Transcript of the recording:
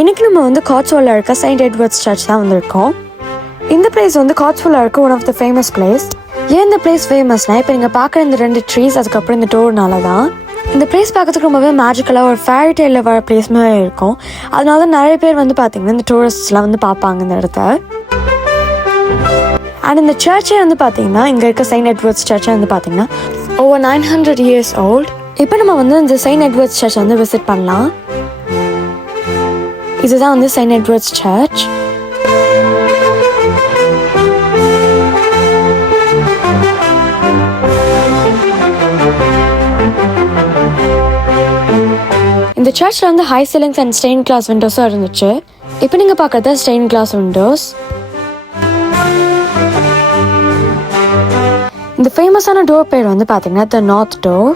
இன்றைக்கி நம்ம வந்து காட்ஸ்வோல்டில் இருக்க செயின்ட் எட்வர்ட்ஸ் சர்ச் தான் வந்திருக்கோம். இந்த பிளேஸ் வந்து காட்ஸ்வோல்டில் இருக்க one of the famous place. ஏன் இந்த பிளேஸ் ஃபேமஸ்னால் இப்போ நீங்கள் பார்க்குற இந்த 2 ட்ரீஸ் அதுக்கப்புறம் இந்த டோர்னால தான். இந்த பிளேஸ் பார்க்கறதுக்கு ரொம்பவே மேஜிக்கலாக ஒரு ஃபேரி டேலில் வர பிளேஸ் மாதிரி இருக்கும். அதனால தான் நிறைய பேர் வந்து பார்த்திங்கன்னா இந்த டூரிஸ்ட்ஸ்லாம் வந்து பார்ப்பாங்க இந்த இடத்த. அண்ட் இந்த சர்ச்சே வந்து பார்த்திங்கன்னா இங்கே இருக்க செயின்ட் எட்வர்ட்ஸ் சர்ச்சை வந்து பார்த்திங்கன்னா over 900 years old. இப்போ நம்ம வந்து இந்த செயின்ட் எட்வர்ட்ஸ் சர்ச் வந்து விசிட் பண்ணலாம். இதுதான் வந்து செயின்ட் எட்வர்ட்ஸ் சர்ச். இந்த சர்ச்சில் வந்து high ceilings and stain glass விண்டோஸும் இருந்துச்சு. இப்போ நீங்கள் பார்க்குறது ஸ்டெயின் கிளாஸ் விண்டோஸ். இந்த ஃபேமஸான டோர் பேர் வந்து பார்த்தீங்கன்னா த நார்த் டோர்.